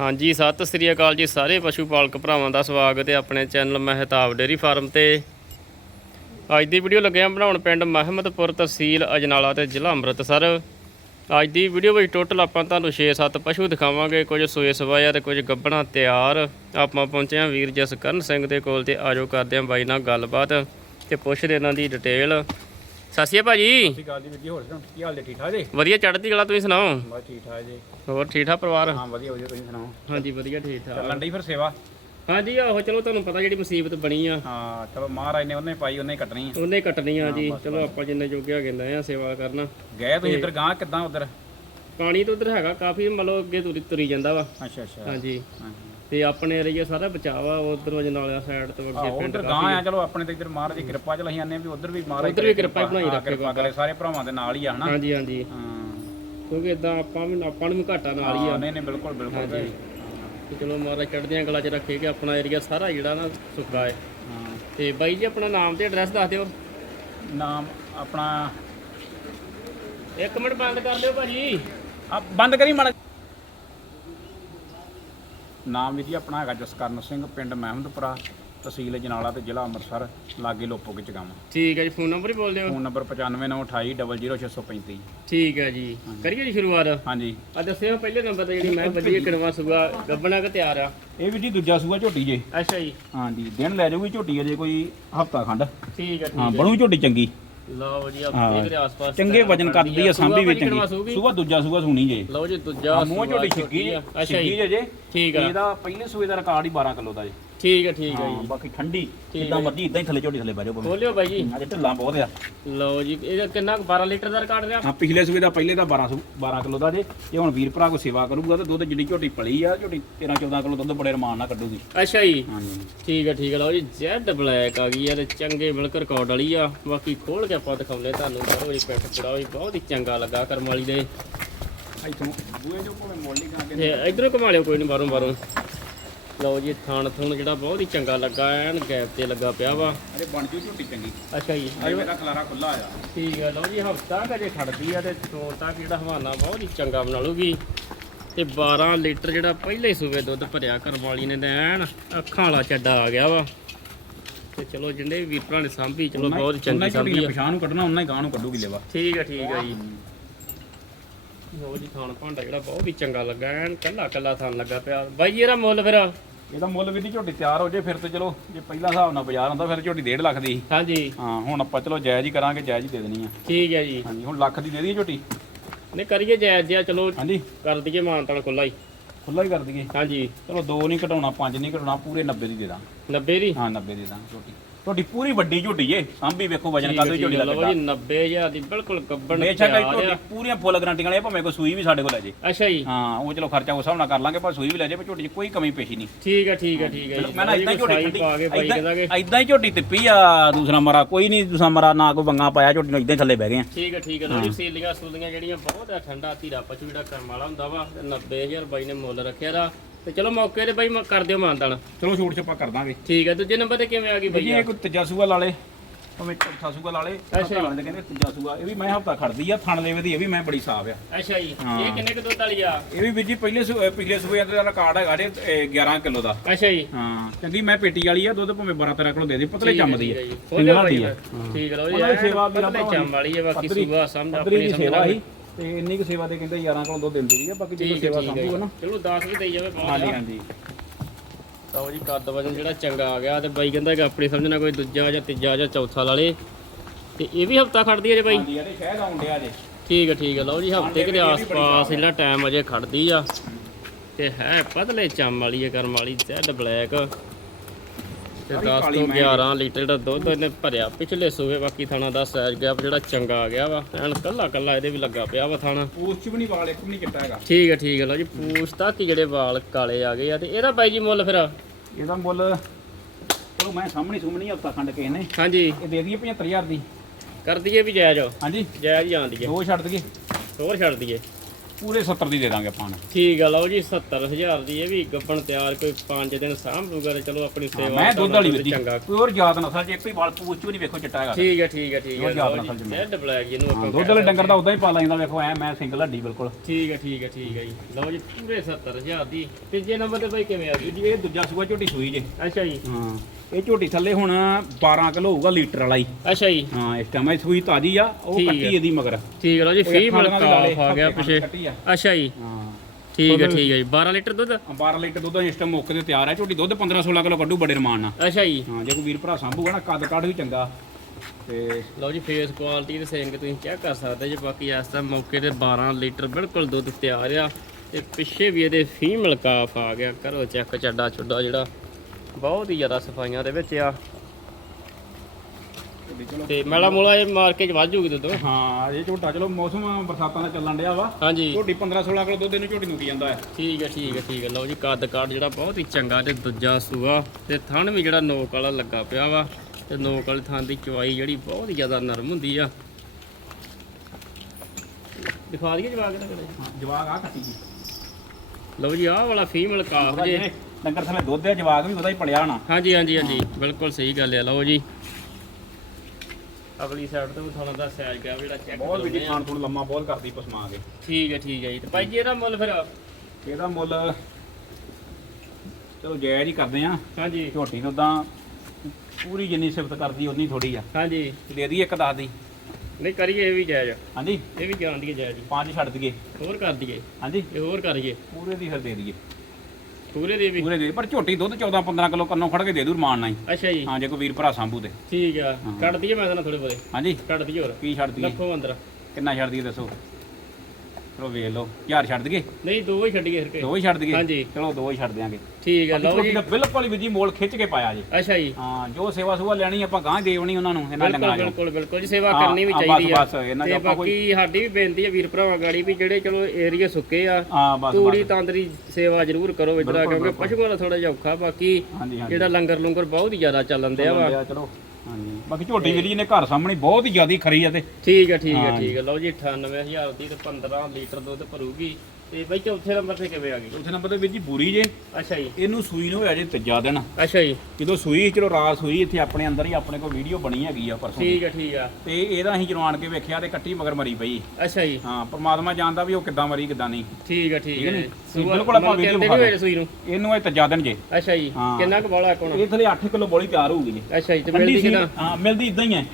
ਹਾਂਜੀ, ਸਤਿ ਸ੍ਰੀ ਅਕਾਲ ਜੀ ਸਾਰੇ ਪਸ਼ੂ ਪਾਲਕ ਭਰਾਵਾਂ ਦਾ ਸਵਾਗਤ ਹੈ ਆਪਣੇ ਚੈਨਲ ਮਹਿਤਾਬ ਡੇਰੀ ਫਾਰਮ ਤੇ। ਅੱਜ ਦੀ ਵੀਡੀਓ ਲੱਗਿਆ ਬਣਾਉਣ ਪਿੰਡ ਮਹਿਮਦਪੁਰ ਤਹਿਸੀਲ ਅਜਨਾਲਾ ਤੇ ਜ਼ਿਲ੍ਹਾ ਅੰਮ੍ਰਿਤਸਰ। ਅੱਜ ਦੀ ਵੀਡੀਓ ਵਿੱਚ ਟੋਟਲ ਆਪਾਂ ਤੁਹਾਨੂੰ 6-7 ਪਸ਼ੂ ਦਿਖਾਵਾਂਗੇ, ਕੁਝ ਸੋਏ ਸਵਾਇਆ ਤੇ ਕੁਝ ਗੱਬਣਾ ਤਿਆਰ। ਆਪਾਂ ਪਹੁੰਚੇ ਹਾਂ ਵੀਰ ਜਸਕਰਨ ਸਿੰਘ ਦੇ ਕੋਲ ਤੇ ਆਜੋ ਕਰਦੇ ਹਾਂ ਬਾਈ ਨਾਲ ਗੱਲਬਾਤ ਤੇ ਪੁੱਛਦੇ ਇਹਨਾਂ ਦੀ ਡਿਟੇਲ ਸਤਿ ਸ਼੍ਰੀ ਅਕਾਲ ਜੀ ਸਤਿ ਗੱਲ ਜੀ ਵੀਰ ਜੀ ਹੋਰ ਸੁਣਾਓ ਕੀ ਹਾਲ ਜੀ ਠੀਕ ਠਾਕ ਜੀ? ਵਧੀਆ ਚੜ੍ਹਦੀ ਕਲਾ ਤੁਸੀਂ ਸੁਣਾਓ? ਬਸ ਠੀਕ ਠਾਕ ਜੀ। ਹੋਰ ਠੀਕ ਠਾਕ ਪਰਿਵਾਰ? ਹਾਂ ਵਧੀਆ ਵਧੀਆ ਤੁਸੀਂ ਸੁਣਾਓ? ਹਾਂਜੀ ਵਧੀਆ ਠੀਕ ਠਾਕ। ਚੱਲਣ ਡਈ ਫਿਰ ਸੇਵਾ? ਹਾਂਜੀ ਆਹੋ ਚਲੋ ਤੁਹਾਨੂੰ ਪਤਾ ਜਿਹੜੀ ਮੁਸੀਬਤ ਬਣੀ ਆ। ਹਾਂ ਚਲੋ ਮਹਾਰਾਜ ਨੇ ਉਹਨੇ ਪਾਈ ਉਹਨੇ ਕੱਟਣੀ ਆ। ਉਹਨੇ ਕੱਟਣੀ ਆ ਜੀ। ਚਲੋ ਆਪਾਂ ਜਿੰਨੇ ਜੋਗੇ ਹੈਗੇ ਨੇ ਆ ਸੇਵਾ ਕਰਨਾ। ਗਏ ਤੁਸੀਂ ਇੱਧਰ ਗਾਂ ਕਿੱਦਾਂ ਉਧਰ? ਪਾਣੀ ਤਾਂ ਉਧਰ ਹੈਗਾ ਕਾਫੀ ਮਤਲਬ ਅੱਗੇ ਤੁਰੀ ਤੁਰੀ ਜਾਂਦਾ ਵਾ। ਅੱਛਾ ਅੱਛਾ। ਹਾਂਜੀ। ਹਾਂ ਤੇ ਆਪਣੇ ਏਰੀਆ ਸਾਰਾ ਬਚਾਵਾ ਉਧਰ ਵਜਨਾਲਿਆ ਸਾਈਡ ਤੋਂ ਅੱਗੇ ਪਿੰਡ ਉਧਰ ਗਾਂ ਆ ਚਲੋ ਆਪਣੇ ਤੇ ਇੱਧਰ ਮਹਾਰਾਜ ਦੀ ਕਿਰਪਾ ਚ ਅਸੀਂ ਆਨੇ ਵੀ ਉਧਰ ਵੀ ਮਹਾਰਾਜ ਉੱਧਰ ਵੀ ਕਿਰਪਾ ਬਣਾਈ ਰੱਖੇ ਕਿਰਪਾ ਕਰੇ ਸਾਰੇ ਭਰਾਵਾਂ ਦੇ ਨਾਲ ਹੀ ਆ ਹਨਾ? ਹਾਂਜੀ ਹਾਂਜੀ। ਹਾਂ। ਕਿਉਂਕਿ ਇਦਾਂ ਆਪਾਂ ਵੀ ਆਪਾਂ ਨੂੰ ਵੀ ਘਾਟਾ ਨਾਲ ਹੀ ਆ। ਨਹੀਂ ਨਹੀਂ ਬਿਲਕੁਲ ਬਿਲਕੁਲ ਹਾਂਜੀ। ਤੇ ਚਲੋ ਮਹਾਰਾਜ ਚੜ੍ਹਦੀਆਂ ਗਲਾਂ 'ਚ ਰੱਖੇ ਕਿ ਆਪਣਾ ਏਰੀਆ ਸਾਰਾ ਜਿਹੜਾ ਨਾ ਸੁੱਕਾ ਹੈ ਹਾਂ। ਤੇ ਬਾਈ ਜੀ ਆਪਣਾ ਨਾਮ ਤੇ ਐਡਰੈਸ ਦੱਸ ਦਿਓ। ਨਾਮ ਆਪਣਾ ਇੱਕ ਮਿੰਟ ਬੰਦ ਕਰ ਲਿਓ ਭਾਜੀ। ਆ ਬੰਦ ਕਰੀ ਮਾੜਾ ਨਾਮ ਵੀ ਜੀ ਆਪਣਾ ਹੈਗਾ ਜਸਕਰਨ ਸਿੰਘ ਪਿੰਡ ਮਹਿਮਦਪੁਰਾ ਤਹਿਸੀਲ ਜਨਾਲਾ ਤੇ ਜ਼ਿਲ੍ਹਾ ਅੰਮ੍ਰਿਤਸਰ ਲਾਗੇ ਲੋਪੋ ਕੇ ਚਗਾਵਾਂ ਠੀਕ ਹੈ ਜੀ ਫੋਨ ਨੰਬਰ ਹੀ ਬੋਲ ਦਿਓ ਫੋਨ ਨੰਬਰ 9598200635 ਠੀਕ ਹੈ ਜੀ। ਕਰੀਏ ਜੀ ਸ਼ੁਰੂਆਤ? ਹਾਂਜੀ। ਆ ਦੱਸਿਓ ਪਹਿਲੇ ਨੰਬਰ ਤੇ ਜਿਹੜੀ ਮੈਂ ਵਧੀਆ ਕਿਣਵਾ ਸੁਗਾ ਗੱਬਣਾ ਕਿ ਤਿਆਰ ਆ? ਇਹ ਵੀ ਜੀ ਦੂਜਾ ਸੂਆ ਝੋਟੀ ਜੇ। ਅੱਛਾ ਜੀ। ਹਾਂਜੀ ਦਿਨ ਲੈ ਜਾਊਗੀ ਝੋਟੀ ਅਜੇ ਕੋਈ ਹਫਤਾ ਖੰਡ। ਠੀਕ ਹੈ ਹਾਂ। ਬਣੂ ਝੋਟੀ ਚੰਗੀ। ਲਓ ਜੀ ਹਾਂ। ਆਪ ਦੇਖ ਰਹੇ ਆਸ-ਪਾਸ ਚੰਗੇ ਵਜਨ ਕਰਦੀ ਆ ਸਾਂਭੀ ਵੀ ਚੰਗੀ। ਸੂਆ ਦੂਜਾ ਸੂਆ ਸੁਣੀ ਜੇ। ਲਓ ਜੀ ਦੂਜਾ ਮੂੰਹ ਝੋਟੀ ਛਿੱਕੀ। ਅੱਛਾ ਛਿੱਕੀ ਜੇ ਠੀਕ ਆ। ਇਹਦਾ ਪਹਿਲੇ ਸੂਏ ਦਾ ਰਿਕਾਰਡ ਹੀ 12 ਕਿਲੋ ਦਾ ਜੇ। ਠੀਕ ਹੈ ਠੀਕ ਹੈ ਹਾਂ ਜੀ। ਬਾਕੀ ਠੰਡੀ ਜਿੱਦਾਂ। ਮਰਜ਼ੀ ਇਦਾਂ ਹੀ ਥੱਲੇ ਝੋਟੀ ਥੱਲੇ ਬਹਿ ਜਾਓ ਭਾਵੇਂ। ਬਾਈ ਜੀ। ਅੱਜ ਢਿੱਲਾਂ ਬਹੁਤ ਆ। ਲਓ ਜੀ ਇਹਦਾ ਕਿੰਨਾ ਕੁ 12 ਲੀਟਰ ਦਾ ਰਿਕਾਰਡ ਰਿਹਾ? ਹਾਂ ਪਿਛਲੇ ਸੂਏ ਦਾ ਪਹਿਲੇ ਦਾ 12 ਸੂ 12 ਕਿਲੋ ਦਾ ਜੇ। ਇਹ ਹੁਣ ਵੀਰ ਭਰਾ ਕੋ ਸੇਵਾ ਕਰੂਗਾ ਤੇ ਦੁੱਧ ਜਿਹੜੀ ਝੋਟੀ ਪਲੀ ਆ ਝੋਟੀ 13 14 ਕਿਲੋ ਦੁੱਧ ਬੜੇ ਰਮਾਨ ਨਾਲ ਕੱਢੂਗੀ। ਅੱਛਾ ਜੀ। ਹਾਂਜੀ। ਠੀਕ ਹੈ ਠੀਕ ਹੈ। ਲਓ ਜੀ ਜੈਡ ਬਲੈਕ ਆ ਗਈ ਆ ਤੇ ਚੰਗੇ ਮਿਲਕ ਰਿਕਾਰਡ ਵਾਲੀ ਆ। ਬਾਕੀ ਖੋਲ ਕੇ ਆਪਾਂ ਦਿਖਾਉਂਦੇ ਤੁਹਾਨੂੰ। ਕਰੋ ਜੀ ਪੈਟ ਪੜਾ ਵੀ ਬਹੁਤ ਹੀ ਚੰਗਾ ਲੱਗਾ ਕਰਮ ਵਾਲੀ ਦੇ। ਇੱਥੋਂ ਬੂਏ ਜੋ ਭਾਵੇਂ ਮੋਲੀ ਕਾ ਕੇ ਤੇ ਇਧਰੋਂ ਘੁਮਾ ਲਿਓ ਕੋਈ ਨਹੀਂ ਬਾਹਰੋਂ ਬਾਹਰੋਂ। ਲਓ ਜੀ ਥਣ ਥੁਣ ਜਿਹੜਾ ਬਹੁਤ ਹੀ ਚੰਗਾ ਲੱਗਾ ਐਨ ਗੈਪ ਤੇ ਲੱਗਾ ਪਿਆ ਵਾ। ਅਰੇ ਬਣ ਜੂ ਝੋਟੀ ਚੰਗੀ। ਅੱਛਾ ਜੀ ਅਰੇ ਮੇਰਾ ਖਲਾਰਾ ਖੁੱਲਾ ਆ ਠੀਕ ਹੈ ਲਓ ਜੀ ਹਫਤਾ ਕਜੇ ਖੜਦੀ ਆ ਤੇ ਤੋਂ ਤੱਕ ਜਿਹੜਾ ਹਵਾਨਾ ਬਹੁਤ ਹੀ ਚੰਗਾ ਬਣਾ ਲੂਗੀ ਤੇ 12 ਲੀਟਰ ਜਿਹੜਾ ਪਹਿਲੇ ਹੀ ਸੂਬੇ ਦੁੱਧ ਭਰਿਆ ਕਰਮ ਵਾਲੀ ਨੇ ਐਨ ਅੱਖਾਂ ਵਾਲਾ ਚੱਡਾ ਆ ਗਿਆ ਵਾ। ਤੇ ਚਲੋ ਜਿੰਨੇ ਵੀ ਵੀਰ ਭਰਾ ਨੇ ਸਾਂਭੀ ਚਲੋ ਬਹੁਤ ਚੰਗੀ ਸਾਂਭੀ ਆ। ਪਛਾਣ ਨੂੰ ਕੱਢਣਾ ਉਹਨਾਂ ਹੀ ਗਾਂ ਨੂੰ ਕੱਢੂਗੀ ਲੈਵਾ। ਠੀਕ ਹੈ ਠੀਕ ਹੈ ਜੀ। ਲਓ ਜੀ ਥਾਣ ਭਾਂਡਾ ਜਿਹੜਾ ਬਹੁਤ ਹੀ ਚੰਗਾ ਲੱਗਾ ਐਨ ਕੱਲਾ ਕੱਲਾ ਥਾਣ ਲੱਗਾ ਪਿਆ। ਬਾਈ ਜੀ ਇਹਦਾ ਮੁੱਲ ਫਿਰ? ਇਹਦਾ ਮੁੱਲ ਵੀ ਦੀ ਝੋਟੀ ਤਿਆਰ ਹੋ ਜੇ ਫਿਰ ਤੇ ਚਲੋ ਜੇ ਪਹਿਲਾ ਹਿਸਾਬ ਨਾਲ ਬਾਜ਼ਾਰ ਹੁੰਦਾ ਫਿਰ ਝੋਟੀ 1.5 ਲੱਖ ਦੀ। ਹਾਂਜੀ। ਹਾਂ ਹੁਣ ਆਪਾਂ ਚਲੋ ਜਾਇਜ਼ ਹੀ ਕਰਾਂਗੇ ਜਾਇਜ਼ ਹੀ ਦੇ ਦੇਣੀ ਆ। ਠੀਕ ਹੈ ਜੀ। ਹਾਂਜੀ ਹੁਣ ਲੱਖ ਦੀ ਦੇ ਦਈਏ ਝੋਟੀ? ਨਹੀਂ ਕਰੀਏ ਜਾਇਜ਼ ਜਿਹਾ ਚਲੋ ਹਾਂਜੀ। ਕਰ ਦਈਏ ਮਾਨਤਾਨ ਖੁੱਲਾ ਹੀ। ਖੁੱਲਾ ਹੀ ਕਰ ਦਈਏ। ਹਾਂਜੀ। ਚਲੋ 2 ਨਹੀਂ ਘਟਾਉਣਾ 5 ਨਹੀਂ ਘਟਾਉਣਾ ਪੂਰੇ 90 ਦੀ ਦੇ ਦਾਂ 90 ਦੀ? ਹਾਂ 90 ਦੇ ਦਾਂ ਝੋਟੀ। ਝੋਟੀ ਪੂਰੀ ਵੱਡੀ ਝੋਟੀ ਜੇ ਸਾਂਭੀ ਵੇਖੋ ਵਜਨ ਕਾਦੇ ਝੋਟੀ ਦਾ ਲਓ ਜੀ 90000 ਦੀ ਬਿਲਕੁਲ ਗੱਬਣ ਬੇਸ਼ੱਕ ਝੋਟੀ। ਪੂਰੀਆਂ ਫੁੱਲ ਗਰੰਟੀਆਂ ਵਾਲੇ ਭਾਵੇਂ ਕੋਈ ਸੂਈ ਵੀ ਸਾਡੇ ਕੋਲ ਲੈ ਜੇ। ਅੱਛਾ ਜੀ। ਹਾਂ ਉਹ ਚਲੋ ਖਰਚਾ ਉਸ ਹਿਸਾਬ ਨਾਲ ਕਰ ਲਾਂਗੇ ਪਰ ਸੂਈ ਵੀ ਲੈ ਜੇ ਪਰ ਝੋਟੀ 'ਚ ਕੋਈ ਕਮੀ ਪੇਸ਼ੀ ਨਹੀਂ। ਠੀਕ ਹੈ ਠੀਕ ਹੈ ਠੀਕ ਹੈ ਮੈਂ ਨਾ ਇਦਾਂ ਹੀ ਝੋਟੀ ਠੰਡੀ ਇਦਾਂ ਹੀ ਝੋਟੀ ਤਿੱਪੀ ਆ ਦੂਸਰਾ ਮਰਾ ਕੋਈ ਨਹੀਂ ਦੂਸਰਾ ਮਰਾ ਨਾ ਕੋਈ ਵੰਗਾ ਪਾਇਆ ਝੋਟੀ ਨੂੰ ਇਦਾਂ ਹੀ ਥੱਲੇ ਬਹਿ ਗਏ ਆ। ਠੀਕ ਹੈ ਠੀਕ ਹੈ। ਜੀ ਸੀਲੀਆਂ ਸੂਲੀਆਂ ਜਿਹੜੀਆਂ ਬਹੁਤ ਠੰਡਾ ਧੀਰਾ ਪਸ਼ੂ ਜਿਹੜਾ ਕਰਮ ਵਾਲਾ ਹੁੰਦਾ ਵਾ ਤੇ 90000 ਬਾਈ ਨੇ ਮੁੱਲ ਰੱਖਿਆ ਦਾ ਤੇ ਚਲੋ ਮੌਕੇ ਤੇ ਬਾਈ ਮ- ਕਰ ਦਿਓ ਮਾਨਤਾਨ ਚਲੋ ਛੋਟ ਛੱਪਾ ਕਰ ਦਾਂਗੇ ਠੀਕ ਹੈ ਦੂਜੇ ਨੰਬਰ ਤੇ ਕਿਵੇਂ ਆ ਗਈ ਬਈ ਇਹ ਕੋਈ ਤੀਜਾ ਸੂਆ ਲਾ ਲੇ। ਭਾਵੇਂ ਚੌਥਾ ਸੂਆ ਲਾ ਲੇ ਅੱਛਾ ਜੀ। ਵਾਲੇ ਕਹਿੰਦੇ ਤੀਜਾ ਸੂਆ। ਇਹ ਵੀ ਮੈਂ ਹਫਤਾ ਖੜਦੀ ਆ ਥਣ ਲੈਵੇ ਦੀ ਇਹ ਵੀ ਮੈਂ ਬੜੀ ਸਾਫ਼ ਆ। ਅੱਛਾ ਜੀ ਹਾਂ। ਇਹ ਕਿੰਨੇ ਕੁ ਦੁੱਧ ਵਾਲੀ ਆ? ਇਹ ਵੀ ਵੀਰ ਜੀ ਪਹਿਲੇ ਸੂ- ਅਹ ਪਿਛਲੇ ਸੂਏ ਦਾ ਰਿਕਾਰਡ ਹੈਗਾ ਜੇ ਅਹ 11 ਕਿਲੋ ਦਾ। ਅੱਛਾ ਜੀ। ਹਾਂ ਚੰਗੀ ਮੈਂ ਪੇਟੀ ਵਾਲੀ ਆ ਦੁੱਧ ਭਾਵੇਂ 12 13 ਕਿਲੋ ਦੇ ਦੇ ਪਤਲੇ ਚੰਮਦੀ ਆ। ਠੀਕ ਹੈ। ਲਓ ਜੀ। ਉਹਨਾਂ ਦੀ ਸੇਵਾ ਪਤਲੇ ਭਰਾਵਾਂ ਚੰਮ ਵਾਲੀ ਹੈ ਬਾਕੀ ਪੱਧਰੀ- ਸੁਬਾ ਸਮਝ ਪੱਧਰੀ ਆਪਣੀ ਦੀ ਸਮਝ ਸੇਵਾ ਹੀ ਤੇ ਇੰਨੀ ਕੁ ਸੇਵਾ ਤੇ ਕਹਿੰਦਾ 11 ਕਿਲੋ ਦੁੱਧ ਦਿੰਦੀ ਰਹੀ ਆ ਬਾਕੀ ਠੀਕ ਹੈ ਸੇਵਾ ਠੀਕ ਸੰਭੂਗਾ ਹੈ ਨਾ। ਚਲੋ 10 ਵੀ ਦੇਈ ਜਾਵੇ ਬਹੁਤ ਹਾਂਜੀ ਆ। ਹਾਂਜੀ। ਤਾਂ ਜੀ ਕੱਦ ਵਜਨ ਜਿਹੜਾ ਚੰਗਾ ਆ ਗਿਆ ਤੇ ਬਾਈ ਕਹਿੰਦਾ ਕਿ ਆਪਣੀ ਸਮਝਣਾ ਕੋਈ ਦੂਜਾ ਜਾਂ ਤੀਜਾ ਜਾਂ ਚੌਥਾ ਲਾ ਲੇ। ਤੇ ਇਹ ਵੀ ਹਫਤਾ ਖੜਦੀ ਹੈ ਜੇ ਬਾਈ? ਹਾਂਜੀ ਇਹਦੇ ਸ਼ਹਿਦ ਆਉਣ ਡਿਆ ਜੇ। ਠੀਕ ਹੈ ਠੀਕ ਹੈ। ਲਓ ਜੀ ਹਫ਼ਤੇ ਦੇ ਆਸ-ਪਾਸ ਜਿਹੜਾ ਟਾਈਮ ਅਜੇ ਖੜਦੀ ਆ। ਤੇ ਹੈ ਪਤਲੇ ਚੰਮ ਵਾਲੀ ਹੈ ਕਰਮ ਵਾਲੀ ਜ਼ੈਡ ਬਲੈਕ ਤੇ 10 ਤੋਂ 11 ਲੀਟਰ ਦਾ ਦੁੱਧ ਇਹਨੇ ਭਰਿਆ ਪਿਛਲੇ ਸੂਏ ਬਾਕੀ ਥਾਣਾ ਦਾ ਸਾਈਜ਼ ਗੈਪ ਜਿਹੜਾ ਚੰਗਾ ਆ ਗਿਆ ਵਾ। ਐਨ ਕੱਲਾ ਕੱਲਾ ਇਹਦੇ ਵੀ ਲੱਗਾ ਪਿਆ ਵਾ ਥਾਣਾ। ਚ ਵੀ ਨਹੀਂ ਵਾਲ ਇੱਕ ਵੀ ਨਹੀਂ ਚਿੱਟਾ ਹੈਗਾ। ਠੀਕ ਹੈ ਠੀਕ ਹੈ ਲਓ ਜੀ ਪੂਛ ਤੱਕ ਜਿਹੜੇ ਵਾਲ ਕਾਲੇ ਆ ਗਏ ਆ ਤੇ ਇਹਦਾ ਬਾਈ ਜੀ ਮੁੱਲ ਫਿਰ? ਇਹਦਾ ਮੁੱਲ ਚਲੋ ਮੈਂ ਸਾਹਮਣੇ ਸੁਮਣੀ ਹਫਤਾ ਖੰਡ ਕੇ ਨੇ ਹਾਂਜੀ। ਇਹ ਦੇ ਦਈਏ 75000 ਦੀ। ਕਰ ਦਈਏ ਵੀ ਜਾਇਜ਼। ਹਾਂਜੀ। ਜਾਇਜ਼ ਹੀ ਆਂਦੀ ਹੈ ਦੋ ਛੱਡ ਦਈਏ। ਹੋਰ ਛੱਡ ਦਈਏ। ਪੂਰੇ 70 ਦੀ ਦੇ ਦਾਂਗੇ ਆਪਾਂ ਨੂੰ। ਠੀਕ ਆ ਲਓ ਜੀ 70000 ਦੀ ਇਹ ਵੀ ਗੱਬਣ ਤਿਆਰ ਕੋਈ 5 ਦਿਨ ਸਾਂਭ ਲੂਗਾ ਤੇ ਚਲੋ ਆਪਣੀ ਸੇਵਾ ਮੈਂ ਦੁੱਧ ਵਾਲੀ ਵਿੱਧੀ ਚੰਗਾ ਪਿਓਰ ਜਾਤ ਨਸਲ ਇੱਕ ਹੀ ਵਾਲ ਪੂਛ ਵੀ ਨਹੀਂ ਵੇਖੋ ਚਿੱਟਾ ਹੈਗਾ। ਠੀਕ ਹੈ ਠੀਕ ਹੈ ਠੀਕ ਹੈ ਲਓ ਨਸਲ ਜੀ ਚ ਰੈੱਡ ਬਲੈਕ ਜਿਹਨੂੰ ਆਪਾਂ ਦੁੱਧ ਵਾਲੇ ਡੰਗਰ ਦਾ ਉਦਾਂ ਹੀ ਪਾਲਾ ਜਾਂਦਾ ਵੇਖੋ ਐ ਮੈਂ ਸਿੰਗਲ ਹੱਡੀ ਬਿਲਕੁਲ। ਠੀਕ ਹੈ ਠੀਕ ਹੈ ਠੀਕ ਹੈ ਜੀ। ਲਓ ਜੀ ਪੂਰੇ 70000 ਦੀ। ਤੀਜੇ ਨੰਬਰ ਤੇ ਬਾਈ ਕਿਵੇਂ ਆ ਗਈ? ਜੀ ਇਹ ਦੂਜਾ ਸੂਆ ਝੋਟੀ ਸੂਈ ਜੇ। ਅੱਛਾ ਜੀ। ਹਾਂ। ਇਹ ਝੋਟੀ ਥੱਲੇ ਹੁਣ 12 ਕਿਲੋ ਹੋਊਗਾ ਲੀਟਰ ਵਾਲਾ ਹੀ। ਅੱਛਾ ਜੀ। ਹਾਂ ਇਸ ਟਾਈਮ ਇਹ ਸੂਈ ਤਾਜੀ ਆ ਉਹ ਠੀਕ ਕੱਟੀ। ਇਹਦੀ ਮਗਰ। ਠੀਕ ਹੈ ਲਓ ਜੀ ਫੀ ਮਿਲਕਾ ਆ ਗਿਆ ਪਿਛੇ। ਅੱਛਾ ਜੀ। ਹਾਂ। ਠੀਕ ਹੈ ਠੀਕ ਹੈ ਜੀ। 12 ਲੀਟਰ ਦੁੱਧ? 12 ਲੀਟਰ ਦੁੱਧ ਇਸ ਟਾਈਮ ਮੌਕੇ ਤੇ ਤਿਆਰ ਹੈ ਝੋਟੀ ਦੁੱਧ 15 16 ਕਿਲੋ ਕੱਢੂ ਬੜੇ ਰਮਾਨ ਨਾਲ। ਅੱਛਾ ਜੀ। ਹਾਂ ਜੇ ਕੋਈ ਵੀਰ ਭਰਾ ਸਾਂਭੂਗਾ ਨਾ ਕੱਦ ਕੱਢ ਵੀ ਚੰਗਾ। ਤੇ ਲਓ ਜੀ ਫੇਸ ਕੁਆਲਿਟੀ ਤੇ ਸਿੰਘ ਤੁਸੀਂ ਚੈੱਕ ਕਰ ਸਕਦੇ ਜੀ। ਬਾਕੀ ਇਸ ਟਾਈਮ ਮੌਕੇ ਤੇ 12 ਲੀਟਰ ਬਿਲਕੁਲ ਦੁੱਧ ਤਿਆਰ ਆ। ਤੇ ਪਿੱਛੇ ਵੀ ਇਹਦੇ ਫੀਮੇਲ ਕਾਫ ਆ ਗਿਆ। ਕਰੋ ਚੈੱਕ ਚੱਡਾ ਚੁੱਡਾ ਜਿਹੜਾ। ਬਹੁਤ ਹੀ ਜ਼ਿਆਦਾ ਸਫਾਈਆਂ ਦੇ ਵਿੱਚ ਆ। ਤੇ ਮੈਲਾ ਮੂਲਾ ਇਹ ਮਾਰ ਕੇ ਵੱਧ ਜੂਗੀ ਦੁੱਧ। ਹਾਂ ਇਹ ਝੋਟਾ ਚਲੋ ਮੌਸਮ ਬਰਸਾਤਾਂ ਦਾ ਚੱਲਣ ਡਿਆ ਵਾ। ਹਾਂਜੀ। ਝੋਟੀ 15 16 ਕਿਲੋ ਦੁੱਧ ਇਹਨੂੰ ਝੋਟੀ ਨੂੰ ਕੀ ਜਾਂਦਾ ਹੈ? ਠੀਕ ਹੈ ਠੀਕ ਹੈ ਠੀਕ ਹੈ। ਲਓ ਜੀ ਕੱਦ ਕਾਠ ਜਿਹੜਾ ਬਹੁਤ ਹੀ ਚੰਗਾ ਤੇ ਦੂਜਾ ਸੂਆ। ਤੇ ਥਣ ਵੀ ਜਿਹੜਾ ਨੋਕ ਵਾਲਾ ਲੱਗਾ ਪਿਆ ਵਾ। ਤੇ ਨੋਕ ਵਾਲੇ ਥਣ ਦੀ ਚਵਾਈ ਜਿਹੜੀ ਬਹੁਤ ਹੀ ਜ਼ਿਆਦਾ ਨਰਮ ਹੁੰਦੀ ਆ। ਦਿਖਾ ਦਈਏ ਜਵਾਕ ਦਾ ਹਾਂ ਜਵਾਗ ਆ ਕੱਟੀ ਜੀ। ਲਓ ਜੀ ਆਹ ਵਾਲਾ ਫੀਮੇਲ ਕਾਫ ਜੇ। ਡੰਗਰ ਥਲੇ ਦੁੱਧ ਹੈ ਜਵਾਗ ਵੀ ਉਹਦਾ ਹੀ ਪੜਿਆ ਹੋਣਾ। ਹਾਂਜੀ ਹਾਂਜੀ ਹਾਂਜੀ। ਬਿਲਕੁਲ ਸਹੀ ਗੱਲ ਹੈ ਲਓ ਜੀ। ਅਗਲੀ ਸਾਈਡ ਤੋਂ ਵੀ ਤੁਹਾਨੂੰ ਦਾ ਸਾਈਜ਼ ਗਿਆ ਜਿਹੜਾ ਚੈੱਕ ਬਹੁਤ ਵੀ ਖਾਣ ਖੂਣ ਲੰਮਾ ਬਹੁਤ ਕਰਦੀ ਪਸਮਾ ਕੇ। ਠੀਕ ਹੈ ਠੀਕ ਹੈ ਜੀ। ਤੇ ਭਾਈ ਜੀ ਇਹਦਾ ਮੁੱਲ ਫਿਰ? ਇਹਦਾ ਮੁੱਲ ਚਲੋ ਜਾਇਜ਼ ਹੀ ਕਰਦੇ ਆ ਹਾਂਜੀ। ਝੋਟੀ ਨੂੰ ਤਾਂ ਪੂਰੀ ਜਿੰਨੀ ਸਿਫਤ ਕਰਦੀ ਉਨੀ ਥੋੜੀ ਆ। ਹਾਂਜੀ। ਦੇ ਦੀ ਇੱਕ ਦੱਸ ਦੀ। ਨਹੀਂ ਕਰੀਏ ਇਹ ਵੀ ਜਾਇਜ਼। ਹਾਂਜੀ। ਇਹ ਵੀ ਜਾਣ ਦੀਏ ਜਾਇਜ਼। ਪੰਜ ਛੱਡ ਦਈਏ। ਹੋਰ ਕਰ ਦਈਏ। ਹਾਂਜੀ। ਇਹ ਹੋਰ ਕਰੀਏ ਪੂਰੇ ਦੀ ਫਿਰ ਦੇ ਦਈਏ। ਪੂਰੇ ਦੇ ਵੀ? ਪੂਰੇ ਦੇ ਪਰ ਝੋਟੀ ਦੁੱਧ 14 15 ਕਿਲੋ ਕੰਨੋਂ ਖੜ ਕੇ ਦੇ ਦੂ ਰਮਾਨ ਨਾਲ ਹੀ। ਅੱਛਾ ਜੀ। ਹਾਂ ਜੇ ਕੋਈ ਵੀਰ ਭਰਾ ਸਾਂਭੂ ਤੇ। ਠੀਕ ਆ। ਕੱਢ ਦਈਏ ਮੈਂ ਤਾਂ ਥੋੜੇ ਬੋਲੇ ਹਾਂਜੀ। ਕੱਢ ਦਈਏ ਹੋਰ। ਕੀ ਛੱਡ ਦਈਏ? ਲੱਖੋਂ ਅੰਦਰ। ਕਿੰਨਾ ਛੱਡ ਦਈਏ ਦੱਸੋ? ਚਲੋ ਵੇਖ ਲਓ। ਹਜ਼ਾਰ ਛੱਡ ਦਈਏ? ਨਹੀਂ ਦੋ ਹੀ ਛੱਡੀਏ ਫਿਰ ਕੇ। ਦੋ ਹੀ ਛੱਡ ਦਈਏ? ਹਾਂਜੀ। ਚਲੋ ਦੋ ਹੀ ਛੱਡ ਦਿਆਂਗੇ। ਠੀਕ ਆ ਲਓ ਝੋਟੀ ਜੀ ਦਾ ਬਿਲਕੁਲ ਹੀ ਵਿਧੀ ਮੋਲ ਖਿੱਚ ਕੇ ਪਾਇਆ ਜੀ। ਅੱਛਾ ਜੀ। ਹਾਂ ਜੋ ਸੇਵਾ ਸੁਵਾ ਲੈਣੀ ਆਪਾਂ ਗਾਂ ਦੇਵਣੀ ਉਹਨਾਂ ਨੂੰ ਇਹਨਾਂ ਬਿਲਕੁਲ ਡੰਗਰਾਂ ਚੋਂ। ਬਿਲਕੁਲ ਬਿਲਕੁਲ ਜੀ ਸੇਵਾ ਹਾਂ, ਕਰਨੀ ਵੀ ਹਾਂ, ਚਾਹੀਦੀ ਆ। ਬਸ, ਬਸ, ਇਹਨਾਂ ਤੇ ਆਪਾਂ ਕੋਈ- ਬਾਕੀ ਸਾਡੀ ਵੀ ਬੇਨਤੀ ਹੈ ਵੀਰ ਭਰਾਵਾਂ ਗਾੜੀ ਵੀ ਜਿਹੜੇ ਚਲੋ ਏਰੀਆ ਸੁੱਕੇ ਆ ਹਾਂ ਬਸ ਤੂੜੀ ਤੰਦਰੀ ਸੇਵਾ ਜ਼ਰੂਰ ਕਰੋ ਇਧਰ ਬਿਲਕੁਲ, ਕਿਉਂਕਿ। ਪਸ਼ੂਆਂ ਦਾ ਥੋੜਾ ਜਿਹਾ ਔਖਾ ਬਾਕੀ ਹਾਂਜੀ ਹਾਂਜੀ। ਜਿਹੜਾ ਲੰਗਰ ਲੰਗਰ ਬਹੁਤ ਹੀ ਜ਼ਿਆਦਾ ਚੱਲਣ ਦਿਆ ਵਾ। ਚਲੋ। ਹਾਂਜੀ। ਬਾਕੀ ਝੋਟੀ ਵੀਰੀ ਜੀ ਨੇ ਘਰ ਸਾਹਮਣੇ ਬਹੁਤ ਹੀ ਜ਼ਿਆਦੀ ਖਰੀ ਆ ਤੇ। ਠੀਕ ਹੈ ਠੀਕ ਹੈ ਠੀਕ ਹੈ ਲਓ ਜੀ 98000 ਦੀ ਤੇ 15 ਲੀਟਰ ਦੁੱਧ ਭਰੂਗੀ। ਤੇ ਬਈ ਚੌਥੇ ਨੰਬਰ ਤੇ ਕਿਵੇਂ ਆ ਗਈ? ਚੌਥੇ ਨੰਬਰ ਤੇ ਵੀਰ ਜੀ ਬੂਰੀ ਜੇ। ਅੱਛਾ ਜੀ। ਇਹਨੂੰ ਸੂਈ ਨੂੰ ਹੋਇਆ ਜੇ ਤੀਜਾ ਦਿਨ। ਅੱਛਾ ਜੀ। ਜਦੋਂ ਸੂਈ ਚਲੋ ਰਾਤ ਸੂਈ ਇੱਥੇ ਆਪਣੇ ਅੰਦਰ ਹੀ ਆਪਣੇ ਕੋਲ ਵੀਡੀਓ ਬਣੀ ਹੈਗੀ ਆ ਪਰਸੋਂ ਦੀ। ਠੀਕ ਹੈ ਠੀਕ ਆ। ਤੇ ਇਹਦਾ ਅਸੀਂ ਜਵਾਨ ਕੇ ਵੇਖਿਆ ਤੇ ਕੱਟੀ ਮਗਰ ਮਰੀ ਪਈ। ਅੱਛਾ ਜੀ। ਹਾਂ ਪਰਮਾਤਮਾ ਜਾਣਦਾ ਵੀ ਉਹ ਕਿੱਦਾਂ ਮਰੀ ਕਿੱਦਾਂ ਨਹੀਂ। ਠੀਕ ਹੈ ਠੀਕ ਹੈ ਬਿਲਕੁਲ ਆਪਾਂ ਵੀਡੀਓ ਵਿਖਾ ਹੋਏ ਸੂਈ ਨੂੰ। ਇਹਨੂੰ ਇਹ ਤੀਜਾ ਦਿਨ ਜੇ। ਅੱਛਾ ਜੀ। ਕਿੰਨਾ ਕੁ ਬੋਲਾ ਕੋਣ ਇਹ ਥਲੇ 8 ਕਿਲੋ ਬੋਲੀ ਤਿਆਰ ਹੋਊਗੀ ਜੀ। ਅੱਛਾ ਜੀ ਤੇ ਮਿਲਦੀ ਕਿਦਾਂ? ਹਾਂ ਮਿਲਦੀ ਇਦਾਂ ਹੀ ਹੈ।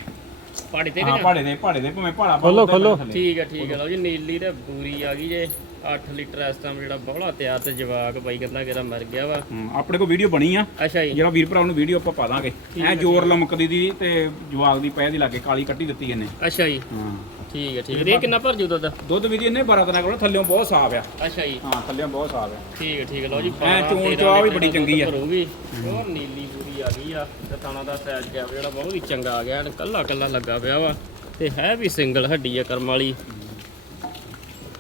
ਪਾੜੀ ਤੇ ਹਾਂ ਪਹਾੜੇ ਦੇ ਪਹਾੜੇ ਦੇ ਭਾਵੇਂ ਪਹਾੜਾ ਖੋਲੋ ਖੋਲੋ। ਠੀਕ ਹੈ ਠੀਕ ਹੈ ਲਓ ਜੀ ਨੀਲੀ ਤੇ ਪੂਰੀ ਆ ਗਈ ਜੇ। 8 ਲੀਟਰ ਇਸ ਟਾਈਮ ਜਿਹੜਾ ਬੋਲਾ ਤਿਆਰ ਤੇ ਜਵਾਕ ਬਾਈ ਕਹਿੰਦਾ ਕਿਹੜਾ ਮਰ ਗਿਆ ਵਾ। ਆਪਣੇ ਕੋਲ ਵੀਡੀਓ ਬਣੀ ਆ। ਅੱਛਾ ਜੀ। ਜਿਹੜਾ ਵੀਰ ਭਰਾ ਨੂੰ ਵੀਡੀਓ ਆਪਾਂ ਪਾ ਦਾਂਗੇ ਐ ਜ਼ੋਰ ਲਮਕਦੀ ਦੀ ਤੇ ਜਵਾਗ ਦੀ ਪੈ ਦੀ ਲਾਗੇ ਕਾਲੀ ਕੱਟੀ ਦਿੱਤੀ ਇਹਨੇ। ਅੱਛਾ ਜੀ। ਹਾਂ। ਠੀਕ ਹੈ ਠੀਕ ਹੈ। ਇਹ ਕਿੰਨਾ ਭਰ ਜੂ ਦੁੱਧ? ਦੁੱਧ ਵੀ ਦੀ ਇਹਨੇ 12 ਦਿਨਾਂ ਕੋਲ ਥੱਲੇੋਂ ਬਹੁਤ ਸਾਫ਼ ਆ। ਅੱਛਾ ਜੀ। ਹਾਂ ਥੱਲੇੋਂ ਬਹੁਤ ਸਾਫ਼ ਆ। ਠੀਕ ਹੈ ਠੀਕ ਹੈ ਲਓ ਜੀ ਐਂ 12, ਚੋਣ 13 ਚਵਾ ਵੀ ਬੜੀ ਚੰਗੀ ਆ। ਭਰੂਗੀ। ਹੋਰ ਨੀਲੀ ਆ ਗਈ ਆ ਤੇ ਤਾਣਾ ਦਾ ਸਾਈਜ਼ ਗਿਆ ਜਿਹੜਾ ਬਹੁਤ ਹੀ ਚੰਗਾ ਆ ਗਿਆ ਕੱਲਾ ਕੱਲਾ ਲੱਗਾ ਪਿਆ ਵਾ ਤੇ ਹੈ ਵੀ ਸਿੰਗਲ ਹੱਡੀ ਆ ਕਰਮ ਵਾਲੀ।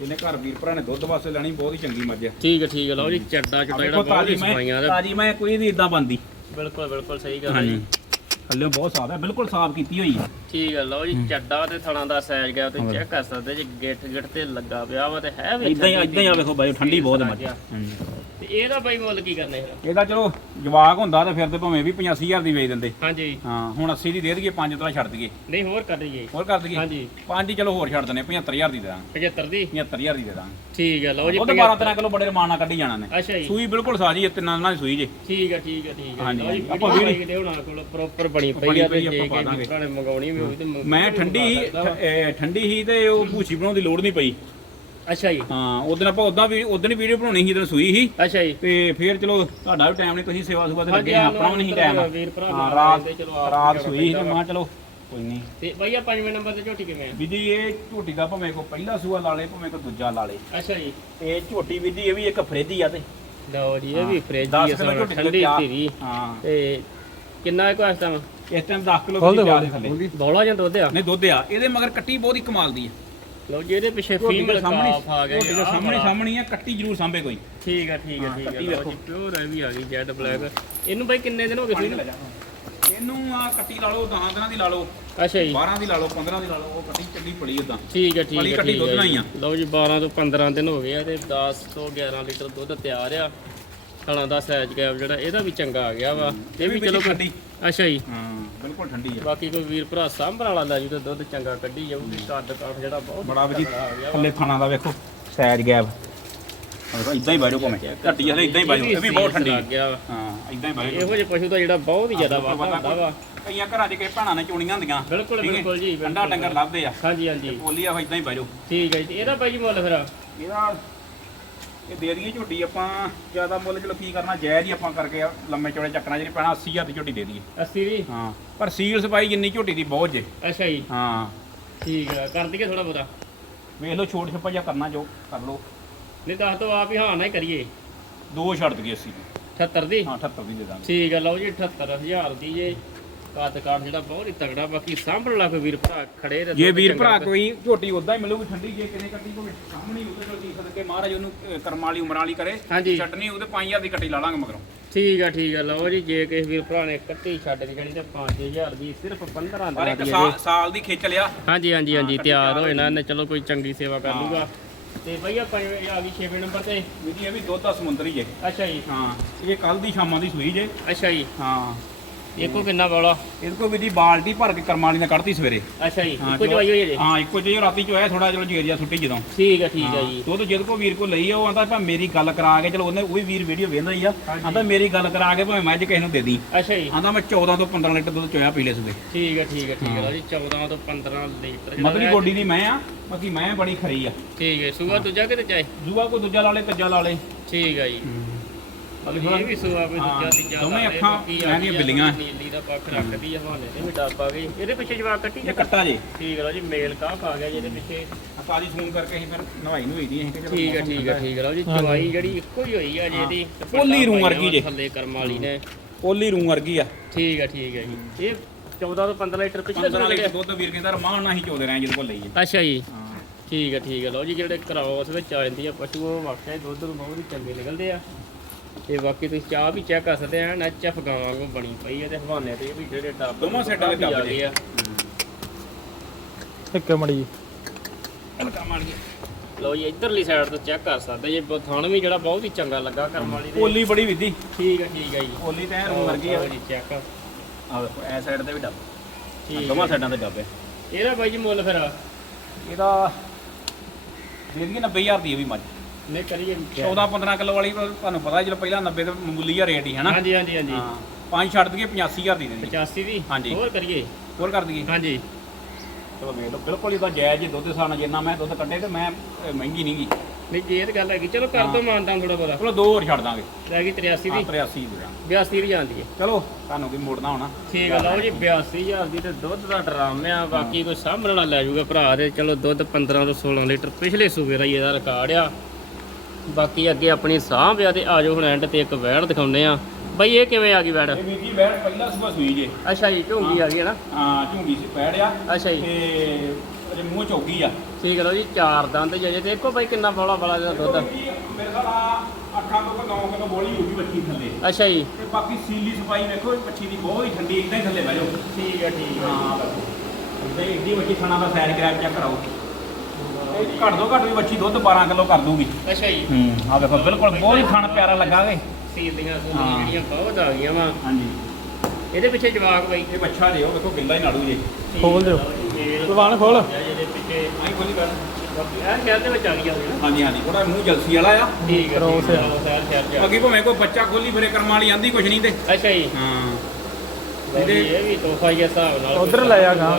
ਇਹਨੇ ਘਰ ਵੀਰ ਭਰਾ ਨੇ ਦੁੱਧ ਵਾਸਤੇ ਲੈਣੀ ਬਹੁਤ ਹੀ ਚੰਗੀ ਮੱਝ ਆ। ਠੀਕ ਹੈ ਠੀਕ ਹੈ ਲਓ ਜੀ ਚੱਡਾ ਚੱਡਾ ਜਿਹੜਾ ਵੇਖੋ ਬਹੁਤ ਹੀ ਤਾਜੀ ਮੈਂ ਸਫਾਈਆਂ ਦਾ। ਤਾਜੀ ਮੈਂ ਕੋਈ ਵੀ ਇਦਾਂ ਬੰਦੀ ਬਿਲਕੁਲ ਬਿਲਕੁਲ ਸਹੀ ਗੱਲ ਹੈ ਜੀ। ਥੱਲੇੋਂ ਬਹੁਤ ਸਾਫ਼ ਆ ਬਿਲਕੁਲ ਸਾਫ਼ ਕੀਤੀ ਹੋਈ ਆ। ਠੀਕ ਹੈ ਲਓ ਜੀ ਚੱਡਾ ਤੇ ਥਣਾ ਦਾ ਸਾਈਜ਼ ਗਿਆ ਤੁਸੀਂ ਚੈੱਕ ਕਰ ਸਕਦੇ ਜੀ ਗਿੱਠ ਗਿੱਠ ਤੇ ਲੱਗਾ ਪਿਆ ਵਾ ਤੇ ਹੈ ਵੀ ਇਦਾਂ ਹੀ ਇਦਾਂ ਹੀ ਆ ਵੇਖੋ ਬਾਈ ਠੰਡੀ ਬਹੁਤ ਹੈ ਮੱਝ। ਤੇ ਇਹਦਾ ਬਾਈ ਮੁੱਲ ਕੀ ਕਰਨੇ ਫਿਰ ਇਹਦਾ ਚਲੋ ਜਵਾਗ ਹੁੰਦਾ ਤਾਂ ਫਿਰ ਤੇ ਭਾਵੇਂ ਵੀ 85000 ਦੀ ਵੇਚ ਦਿੰਦੇ। ਹਾਂਜੀ। ਹਾਂ ਹੁਣ 80 ਦੀ ਦੇ ਦਈਏ ਪੰਜ ਤਾਂ ਛੱਡ ਦਈਏ। ਨਹੀਂ ਹੋਰ ਕਰ ਦਈਏ। ਹੋਰ ਕਰ ਦਈਏ? ਹਾਂਜੀ। ਪੰਜ ਹੀ ਚਲੋ ਹੋਰ ਛੱਡ ਦਿੰਦੇ 75000 ਦੀ ਦੇ ਦਾਂਗੇ। 75 ਦੀ? 75000 ਦੀ ਦੇ ਦਾਂਗੇ। ਠੀਕ ਹੈ ਲਓ ਜੀ ਉਹ ਤਾਂ 12 13 ਕਿਲੋ ਬੜੇ ਰਮਾਨ ਨਾਲ ਕੱਢੀ ਜਾਣਾ ਨੇ। ਅੱਛਾ ਜੀ। ਸੂਈ ਬਿਲਕੁਲ ਸਾਜੀ ਹੈ ਤਿੰਨਾਂ ਨਾਲ ਸੂਈ ਜੇ। ਠੀਕ ਹੈ ਠੀਕ ਹੈ ਠੀਕ ਹੈ ਹਾਂਜੀ, ਲਓ ਜੀ। ਆਪਾਂ ਵੀਡੀਓ ਦੇ ਉਹਨਾਂ ਕੋਲ ਪ੍ਰੋਪਰ ਬਣੀ ਪਈ ਆ ਤੇ ਜੇ ਕਿ। ਭਰਾਣੇ ਮੰਗਾਉਣੀ ਵੀ ਹੋਈ ਤੇ ਮੰਗ- ਮੈਂ ਠੰਡੀ ਠੰਡੀ ਹੀ ਤੇ ਉਹ ਭੂਸੀ ਬਣਾਉਣ ਦੀ ਲੋੜ ਨਹੀਂ ਪਈ। ਅੱਛਾ ਜੀ। ਹਾਂ ਉਦੋਂ ਆਪਾਂ ਉਦਾਂ ਵੀ ਉਦੋਂ ਵੀਡੀਓ ਬਣਾਉਣੀ ਸੀ ਜਦੋਂ ਸੂਈ ਸੀ। ਅੱਛਾ ਜੀ। ਤੇ ਫਿਰ ਚਲੋ ਤੁਹਾਡਾ ਵੀ ਟਾਈਮ ਨਹੀਂ ਤੁਸੀਂ ਸੇਵਾ ਸੁਭਾ ਤੇ ਲੱਗੇ ਆਪਣਾ ਵੀ ਨਹੀਂ ਟਾਈਮ ਹਾਂ ਰਾਤ ਰਹਿੰਦੇ, ਚਲੋ ਆਪ ਰਾਤ ਸੂਈ ਸੀ ਤੇ ਮੈਂ ਚਲੋ ਕੋਈ ਨਹੀਂ। ਤੇ ਬਾਈ ਆ ਪੰਜਵੇਂ ਨੰਬਰ ਤੇ ਝੋਟੀ ਕਿਵੇਂ ਆ? ਵੀ ਜੀ ਇਹ ਝੋਟੀ ਦਾ ਭਾਵੇਂ ਕੋ ਪਹਿਲਾ ਸੂਆ ਲਾ ਲੇ ਭਾਵੇਂ ਕੋ ਦੂਜਾ ਲਾ ਲੇ। ਅੱਛਾ ਜੀ। ਇਹ ਝੋਟੀ ਵੀ ਜੀ ਇਹ ਵੀ ਇੱਕ ਫਰੇਦੀ ਆ ਤੇ। ਲਓ ਜੀ ਇਹ ਵੀ ਫ੍ਰਿਜ 10 ਦੀ ਕਿਲੋ ਅਸਲ ਝੋਟੀ ਠੰਡੀ। ਧੀਰੀ। ਹਾਂ। ਤੇ ਕਿੰਨਾ ਕੋ ਇਸ ਟਾਈਮ ਇਸ ਟਾਈਮ 10 ਕਿਲੋ ਦੀ ਤਿਆਰ ਹੈ ਥੱਲੇ। ਬੌਲਾ ਜਾਂ ਦੁੱਧ ਆ? ਨਹੀਂ ਦੁੱਧ ਆ। ਇਹਦੇ ਮਗਰ ਕੱਟੀ ਬਹੁਤ ਹੀ ਕਮਾਲ ਦੀ ਆ ਲਓ ਜੀ ਇਹਦੇ ਪਿੱਛੇ ਝੋਟੀ ਦੇ ਫੀਮੇਲ ਸਾਹਮਣੇ ਕਾਫ ਆ ਗਿਆ ਝੋਟੀ ਦੇ ਸਾਹਮਣੇ। ਸਾਹਮਣੇ ਆ ਕੱਟੀ ਜ਼ਰੂਰ ਸਾਂਭੇ ਕੋਈ। ਠੀਕ ਆ ਠੀਕ ਆ ਹਾਂ, ਠੀਕ ਆ ਕੱਟੀ ਲਓ ਵੇਖੋ। ਜੀ ਪਿਓਰ ਇਹ ਵੀ ਆ ਗਈ ਜੈਡ ਬਲੈਕ ਇਹਨੂੰ ਬਾਈ ਕਿੰਨੇ ਦਿਨ ਹੋ ਗਏ ਸੀ ਇਹਨੂੰ ਆ ਕੱਟੀ ਲਾ ਲਓ 10 ਦਿਨਾਂ ਦੀ ਲਾ ਲਓ। ਅੱਛਾ ਜੀ। 12 ਦੀ ਲਾ ਲਓ 15 ਦੀ ਲਾ ਲਓ ਉਹ ਕੱਟੀ ਚੱਲੀ ਪਲੀ ਉਦਾਂ ਠੀਕ ਹੈ ਠੀਕ ਵਾਲੀ ਹੈ ਕੱਟੀ ਠੀਕ ਦੁੱਧ ਹੈ ਨਾਲ ਹੀ ਜੀ। ਆ। ਲਓ ਜੀ 12 ਤੋਂ 15 ਦਿਨ ਹੋ ਗਏ ਆ ਤੇ 10 ਤੋਂ 11 ਲੀਟਰ ਦੁੱਧ ਤਿਆਰ ਆ। ਥਣਾ ਦਾ ਸਾਈਜ਼ ਗੈਪ ਜਿਹੜਾ ਇਹਦਾ ਵੀ ਚੰਗਾ ਆ ਗਿਆ ਵਾ। ਇਹ ਵੀ ਚਲੋ ਠੰਡੀ। ਅੱਛਾ ਜੀ। ਹਾਂ ਬਿਲਕੁਲ ਠੰਡੀ ਆ। ਬਾਕੀ ਕੋਈ ਵੀਰ ਭਰਾ ਸਾਂਭਣ ਵਾਲਾ ਲੈ ਜੂ ਤੇ ਦੁੱਧ ਚੰਗਾ ਕੱਢੀ ਜਾਊਗੀ ਕੱਦ ਕਾਠ ਜਿਹੜਾ ਬਹੁਤ ਬੜਾ ਵਧੀਆ ਤਕੜਾ ਆ ਗਿਆ ਵਾ। ਥੱਲੇ ਖਾਣਾ ਦਾ ਵੇਖੋ ਸਾਈਜ਼ ਗੈਪ। ਇਦਾਂ ਹੀ ਬਾਜੋ ਭਾਵੇਂ। ਘੱਟੀ ਹਲੇ ਇਦਾਂ ਹੀ ਬਾਜੋ ਇਹ ਵੀ ਬਹੁਤ ਠੰਡੀ ਲੱਗ ਗਿਆ ਵਾ। ਹਾਂ ਇਦਾਂ ਹੀ ਬਾਜੋ ਇਹੋ ਜਿਹੇ ਪਸ਼ੂ ਦਾ ਜਿਹੜਾ ਬਹੁਤ ਹੀ ਜ਼ਿਆਦਾ ਵਾਧਾ ਹੁੰਦਾ ਵਾ। ਕਈਆਂ ਘਰਾਂ 'ਚ ਕਿਸੇ ਭੈਣਾਂ ਨੇ ਚੋਣੀਆਂ ਹੁੰਦੀਆਂ। ਬਿਲਕੁਲ? ਬਿਲਕੁਲ ਜੀ ਠੰਡਾ। ਡੰਗਰ ਲੱਭਦੇ ਆ। ਹਾਂਜੀ ਹਾਂਜੀ। ਬੋਲੀ ਆ ਇਦਾਂ ਹੀ ਬਾਜੋ ਠੀਕ ਹੈ ਜੀ ਇਹਦਾ ਬਾਈ ਜੀ ਮੁੱਲ ਫਿਰ? ਇਹਦਾ ਇਹ ਦੇ ਦਈਏ ਝੋਟੀ ਆਪਾਂ ਜ਼ਿਆਦਾ ਮੁੱਲ ਚਲੋ ਕੀ ਕਰਨਾ ਜਾਇਜ਼ ਹੀ ਆਪਾਂ ਕਰਕੇ ਆ, ਲੰਮੇ ਚੌੜੇ ਚੱਕਰਾਂ ਜਿਹੜੀ ਪੈਣਾ 80000 ਦੀ ਝੋਟੀ ਦੇ ਦਈਏ। 80 ਦੀ? ਹਾਂ ਪਰ ਸੀਲ ਸਪਾਈ ਜਿੰਨੀ ਝੋਟੀ ਦੀ ਬਹੁਤ ਜੇ। ਅੱਛਾ ਜੀ। ਹਾਂ। ਠੀਕ ਹੈ ਕਰ ਦਈਏ ਥੋੜਾ ਬਹੁਤਾ। ਵੇਖ ਲਓ ਛੋਟ ਛੱਪਾ ਜਿਹਾ ਕਰਨਾ ਜੋ ਕਰ ਲਓ। ਨਹੀਂ ਦੱਸ ਦੋ ਆਪ ਹੀ ਹਾਂ ਨਾ ਹੀ ਕਰੀਏ। ਦੋ ਛੱਡ ਦਈਏ 80 ਦੀ। 78 ਦੀ? ਹਾਂ 78 ਦੀ ਦੇ ਦਾਂਗੇ। ਠੀਕ ਹੈ ਲਓ ਜੀ 78000 ਦੀ ਜੇ। ਕੱਦ ਕਾਠ ਜਿਹੜਾ ਬਹੁਤ ਹੀ ਤਗੜਾ ਬਾਕੀ ਸਾਂਭਣ ਵਾਲਾ ਕੋਈ ਵੀਰ ਭਰਾ ਖੜੇ ਰਹੇ ਜੇ ਵੀਰ ਭਰਾ ਕੋਈ ਝੋਟੀ ਉਦਾਂ ਹੀ ਮਿਲੂਗੀ ਠੰਡੀ ਜੇ ਕਿਨੇ ਕੱਟੀ ਕੋਈ ਸਾਹਮਣੇ ਉਹਦੇ ਕੋਲ ਕੀ ਸਦਕੇ ਮਹਾਰਾਜ ਉਹਨੂੰ ਅਹ, ਕਰਮ ਵਾਲੀ ਉਮਰਾਂ ਵਾਲੀ ਕਰੇ ਹਾਂਜੀ। ਛੱਡਣੀ ਉਹਦੇ 5000 ਦੀ ਕੱਟੀ ਲਾ ਲਾਂਗੇ ਮਗਰੋਂ। ਠੀਕ ਹੈ ਠੀਕ ਹੈ ਲਓ ਜੀ ਜੇ ਕਿਸੇ ਵੀਰ ਭਰਾ ਨੇ ਕੱਟੀ ਛੱਡ ਦੀ ਜਿਹੜੀ ਤੇ 5000 ਦੀ ਸਿਰਫ 15 ਪਰ ਦਿਨਾਂ ਇੱਕ ਦੀ ਹੈ ਸਾਲ ਸਾਲ ਦੀ ਖਿੱਚ ਲਿਆ ਹਾਂਜੀ ਹਾਂਜੀ ਹਾਂਜੀ ਕੱਟੀ ਤਿਆਰ ਤਿਆਰ ਹੋਏ ਨਾ ਇਹਨੇ ਚਲੋ ਕੋਈ ਚੰਗੀ ਸੇਵਾ ਕਰ ਹਾਂ। ਲੂਗਾ ਤੇ ਬਈ ਆਪਾਂ ਇਹ ਆ ਗਈ 6ਵੇਂ ਨੰਬਰ ਤੇ। ਵੀਦੀ ਇਹ ਵੀ ਦੁੱਧ ਦਾ ਸਮੁੰਦਰ ਹੀ ਅੱਛਾ ਜੀ। ਹਾਂ ਇਹ ਕੱਲ ਦੀ ਸ਼ਾਮਾਂ ਦੀ ਸੂਈ ਜੇ। ਅੱਛਾ ਜੀ। ਹਾਂ। ਇੱਕੋ ਕਿੰਨਾ ਬੋਲਾ? ਇਹਦੇ ਕੋਲ ਵੀਦੀ ਬਾਲਟੀ ਭਰ ਕੇ ਕਰਮ ਵਾਲੀ ਨੇ ਕੱਢਤੀ ਸਵੇਰੇ। ਅੱਛਾ ਜੀ ਇੱਕੋ ਜਵਾਈ ਹੋਈ ਹੈ ਜੀ ਹਾਂ ਇੱਕੋ ਜਿਹੀ ਰਾਤੀ ਚ ਹੋਇਆ ਥੋੜਾ ਚਲੋ ਜੇਰੀਆ ਸੁੱਟੀ ਜਦੋਂ। ਠੀਕ ਹੈ ਠੀਕ ਹੈ ਜੀ। ਦੁੱਧ ਜਿਹਦੇ ਕੋ ਵੀਰ ਕੋ ਲਈ ਆ ਉਹ ਆਂਦਾ ਭਾ ਮੇਰੀ ਗੱਲ ਕਰਾ ਕੇ ਚਲੋ ਉਹਨੇ ਉਹ ਵੀ ਵੀਰ ਵੀਡੀਓ ਵੇਖਦਾ ਹੀ ਆ। ਆਂਦਾ ਮੇਰੀ ਗੱਲ ਕਰਾ ਕੇ ਭਾਵੇਂ ਮੱਝ ਕਿਸੇ ਨੂੰ ਦੇ ਦੀ। ਅੱਛਾ ਜੀ। ਆਂਦਾ ਮੈਂ 14 ਤੋਂ 15 ਲੀਟਰ ਦੁੱਧ ਚੋਇਆ ਪੀਲੇ ਸਵੇ ਠੀਕ ਹੈ ਠੀਕ ਹੈ ਠੀਕ। ਲਓ ਜੀ 14 ਤੋਂ 15 ਲੀਟਰ ਜਿਹੜਾ ਮਤਲੀ ਹੈ। ਗੋਡੀ ਦੀ ਮੈਂ ਆ ਬਾਕੀ ਮੈਂ ਬੜੀ ਖਰੀ ਆ। ਠੀਕ ਹੈ ਸੂਆ ਦੂਜਾ ਕਿਤੇ ਚਾਹੇ? ਜੂਆ ਕੋ ਦੂਜਾ ਲਾ ਲੇ ਤੀਜਾ ਲਾ ਲੇ। ਠੀਕ ਹੈ ਜੀ। ਇਹ ਵੀ ਸੂਆ ਕੋਈ ਹਾਂ, ਦੂਜਾ ਤੀਜਾ ਦੋਵੇਂ ਲਾ ਲੇ, ਅੱਖਾਂ ਬਾਕੀ ਮੈਂ ਦੀਆਂ ਆ ਬਿੱਲੀਆਂ। ਨੀਲੀ ਦਾ ਪੱਖ ਰੱਖਦੀ ਆ ਹਵਾਲੇ ਤੇ ਵੀ ਡੱਬ ਆ ਗਈ ਇਹਦੇ ਪਿੱਛੇ ਜਵਾਬ ਕੱਟੀ ਇਹ ਕੱਟਾ ਜੇ। ਠੀਕ ਹੈ ਲਓ ਜੀ ਮੇਲ ਕਾਫ ਆ ਗਿਆ ਜੀ ਇਹਦੇ ਪਿੱਛੇ। ਤਾਜੀ ਫੋਨ ਕਰਕੇ ਅਸੀਂ ਫਿਰ ਨਵਾਈ ਨੂੰ ਦੀ ਅਸੀਂ ਕਿ ਚਲੋ ਠੀਕ ਹੈ ਠੀਕ ਹੈ। ਠੀਕ ਲਓ ਜੀ ਚਵਾਈ ਜਿਹੜੀ ਇੱਕੋ ਹੀ ਹੋਈ ਆ ਜੀ ਇਹਦੀ ਤੇ ਪੱਟਾ ਪੋਲੀ ਰੂੰ ਪਾਈਆ ਵਰਗੀ ਜੇ। ਥੱਲੇ ਕਰਮ ਵਾਲੀ ਨੇ। ਪੋਲੀ ਰੂੰ ਵਰਗੀ ਆ। ਠੀਕ ਹੈ ਠੀਕ ਹੈ ਜੀ। ਇਹ 14 ਤੋਂ 15 ਲੀਟਰ ਪਿਛਲੇ 15 ਸਾਲ ਲੀਟਰ ਦੁੱਧ ਵੀਰ ਕਹਿੰਦਾ ਰਮਾਨ ਨਾਲ ਹੀ ਚੋਦੇ ਰਹੇ ਜਿਹਦੇ ਕੋਲ ਲਈ ਹੈ ਅੱਛਾ ਜੀ। ਹਾਂ। ਠੀਕ ਹੈ ਠੀਕ ਹੈ ਲਓ ਜੀ ਜਿਹੜੇ ਕਰਾਉਸ ਵਿੱਚ ਆ ਜਾਂਦੀ ਆ ਪਸ਼ੂ ਉਹ ਵਾਕਿਆ ਦੁੱਧ ਨੂੰ ਬਹੁਤ ਹੀ ਚੰਗੇ ਨਿਕਲਦੇ ਆ। ਤੇ ਬਾਕੀ ਤੁਸੀਂ ਚਾਹ ਵੀ ਚੈੱਕ ਕਰ ਸਕਦੇ ਆ ਨੱਚ ਅਫਗਾਂ ਵਾਂਗੂ ਬਣੀ ਪਈ ਹੈ ਤੇ ਹਵਾਨੇ ਤੇ ਵੀ ਜਿਹੜੇ ਡੱਬ ਦੋਵਾਂ ਸਾਈਡਾਂ ਦੇ ਡੱਬ ਆ ਜੇ। ਗਏ ਆ। ਇੱਕ ਮੜੀ ਹਲਕਾ ਮਾਰ ਲਓ ਜੀ ਇਧਰਲੀ ਸਾਈਡ ਤੋਂ ਚੈੱਕ ਕਰ ਸਕਦੇ ਜੇ ਥਣ ਵੀ ਜਿਹੜਾ ਬਹੁਤ ਹੀ ਚੰਗਾ ਲੱਗਾ ਕਰਮ ਵਾਲੀ ਦੇ। ਪੋਲੀ ਬੜੀ ਵਿਧੀ। ਠੀਕ ਹੈ ਠੀਕ ਹੈ ਜੀ। ਪੋਲੀ ਤਾਂ ਐਂ ਰੂੰ ਵਰਗੀ ਆ। ਜੀ ਚੈੱਕ ਆ ਵੇਖੋ ਐ ਸਾਈਡ ਤੇ ਵੀ ਡੱਬ ਠੀਕ ਦੋਵਾਂ ਸਾਈਡਾਂ ਤੇ ਡੱਬ ਹੈ। ਇਹਦਾ ਬਾਈ ਜੀ ਮੁੱਲ ਫਿਰ? ਇਹਦਾ ਦੇ ਦਈਏ 90000 ਦੀ ਇਹ ਵੀ ਮੱਝ। ਨੇ ਕਰੀਏ 14 15 ਕਿਲੋ ਵਾਲੀ ਤੁਹਾਨੂੰ ਪਤਾ ਜਦੋਂ ਪਹਿਲਾਂ 90 ਤੇ ਮਾਮੂਲੀ ਜਿਹਾ ਰੇਟ ਹੀ ਹਨਾ? ਹਾਂਜੀ ਹਾਂਜੀ ਹਾਂਜੀ। ਹਾਂ। ਪੰਜ ਛੱਡ ਦਈਏ 85000 ਦੀ ਦਿੰਦੀ 85 ਦੀ? ਹਾਂਜੀ। ਹੋਰ ਕਰੀਏ? ਹੋਰ ਕਰ ਦਈਏ। ਹਾਂਜੀ। ਚਲੋ ਵੇਖ ਲਓ ਬਿਲਕੁਲ ਹੀ ਤਾਂ ਜਾਇਜ਼ ਹੀ ਦੁੱਧ ਨਾਲ ਜਿੰਨਾ ਮੈਂ ਦੁੱਧ ਕੱਢੇ ਤੇ ਮੈਂ ਮਹਿੰਗੀ ਨਹੀਂਗੀ ਨਹੀਂ ਜੀ ਇਹ ਤਾਂ ਗੱਲ ਹੈਗੀ ਚਲੋ ਕਰ ਦੋ ਮਾਨਦਾਂ ਥੋੜਾ ਬਹੁਤਾ। ਚਲੋ ਦੋ ਹੋਰ ਛੱਡ ਦਾਂਗੇ। ਲੈ ਗਈ 83 ਹਾਂ ਦੀ 83 ਦੇ ਦਾਂਗੇ 82 ਦੀ ਜਾਂਦੀ ਹੈ। ਚਲੋ ਤੁਹਾਨੂੰ ਕੀ ਮੋੜਨਾ ਹੋਣਾ? ਠੀਕ ਹੈ ਲਓ ਜੀ 82000 ਦੀ ਤੇ ਦੁੱਧ ਦਾ ਡਰਾਮ ਆ ਬਾਕੀ ਕੋਈ ਸਾਂਭਣ ਵਾਲਾ ਲੈ ਜਾਊਗਾ ਭਰਾ ਦੇ। ਚਲੋ ਦੁੱਧ 15 ਤੋਂ 16 ਲੀਟਰ ਪਿਛਲੇ ਸੂਬੇ ਦਾ ਹੀ ਇਹਦਾ ਰਿਕਾਰਡ ਆ। ਬਾਕੀ ਅੱਗੇ ਆਪਣੀ ਸਾਂਭ ਆ ਤੇ ਆਜੋ ਹੁਣ ਐਂਡ ਤੇ ਇੱਕ ਵੈੜ ਦਿਖਾਉਂਦੇ ਆ। ਬਈ ਇਹ ਕਿਵੇਂ ਆ ਗਈ ਵੈੜ? ਇਹ ਵੀਰ ਜੀ ਬੈਠ ਪਹਿਲਾਂ ਸਵੇਰ ਸੂਈ ਜੇ। ਅੱਛਾ ਜੀ ਝੋਂਗੀ ਆ ਗਈ ਹੈ ਨਾ? ਹਾਂ ਝੁੰਗੀ ਸੀ ਪੈੜਿਆ ਅੱਛਾ ਜੀ। ਤੇ ਅਜੇ ਮੂੰਹ ਚੌਗੀ ਆ। ਠੀਕ ਹੈ ਲਓ ਜੀ ਚਾਰ ਦੰਦ ਦੇਖੋ ਬਈ ਕਿੰਨਾ ਦੁੱਧ। ਮੇਰੇ ਖਿਆਲ ਆ ਅੱਠਾਂ ਤੋਂ 9 ਕਿਲੋ ਬੋਲੀ ਹੋਊਗੀ ਬੱਚੀ ਥੱਲੇ। ਅੱਛਾ ਜੀ। ਤੇ ਬਾਕੀ ਸੀਲੀ ਸਫ਼ਾਈ ਵੇਖੋ ਇਹ ਬੱਚੀ ਦੀ ਬਹੁਤ ਹੀ ਠੰਡੀ ਇਦਾਂ ਹੀ ਥੱਲੇ ਬਹਿ ਜਾਓ। ਠੀਕ ਹੈ ਠੀਕ ਹਾਂ ਤੇ ਇੱਡੀ ਬੱਚੀ ਖਾਣਾ ਦਾ ਸੈਰ ਕਰਾਇਆ ਚੈੱਕ ਕਰਾਓ। ਘੱਟ ਤੋਂ ਘੱਟ ਵੀ ਬੱਚੀ ਦੁੱਧ 12 ਕਿਲੋ ਕਰ ਦੂਗੀ। ਅੱਛਾ ਜੀ। ਹੂੰ ਆ ਵੇਖੋ ਬਿਲਕੁਲ ਬਹੁਤ ਹੀ ਖਾਣ ਪਿਆਰਾ ਲੱਗਾ ਵੇ ਸੀਲੀਆਂ ਹਾਂ। ਸੂਲੀਆਂ ਜਿਹੜੀਆਂ ਬਹੁਤ ਆ ਗਈਆਂ ਵਾ। ਹਾਂਜੀ। ਇਹਦੇ ਪਿੱਛੇ ਜਵਾਕ ਬਈ। ਇਹ ਬੱਚਾ ਜੇ ਉਹ ਵੇਖੋ ਕਿੰਦਾ ਹੀ ਨਾੜੂ ਜੇ। ਖੋਲ ਦਿਓ। ਮੇਲ ਕੁਲਵਾਨ ਖੋਲ। ਜਿਹਦੇ ਪਿੱਛੇ। ਆਈ ਖੋਲੀ ਕਰ ਬਾਕੀ ਇਹ ਖਿਆਲ ਦੇ ਵਿੱਚ ਆ ਗਈਆਂ ਹੋਈਆਂ ਹਾਂਜੀ ਹਾਂਜੀ। ਥੋੜਾ ਮੂੰਹ ਜਲਸੀ ਵਾਲਾ ਆ। ਠੀਕ ਹੈ ਕਰੋ ਠੀਕ ਹੈ ਸੈਰ ਸੈਰ ਜਾ ਬਾਕੀ ਭਾਵੇਂ ਕੋਈ ਬੱਚਾ ਖੋਲੀ ਫਿਰੇ ਕਰਮ ਵਾਲੀ ਆਂਦੀ ਕੁਛ ਨਹੀਂ ਤੇ। ਅੱਛਾ ਜੀ। ਹਾਂ। ਲਓ ਜੀ, ਇਹ ਵੀ ਤੋਹਫਾ ਹੀ ਆ ਹਿਸਾਬ ਨਾਲ। ਉਧਰ ਲੈ ਆ ਗਾਂ।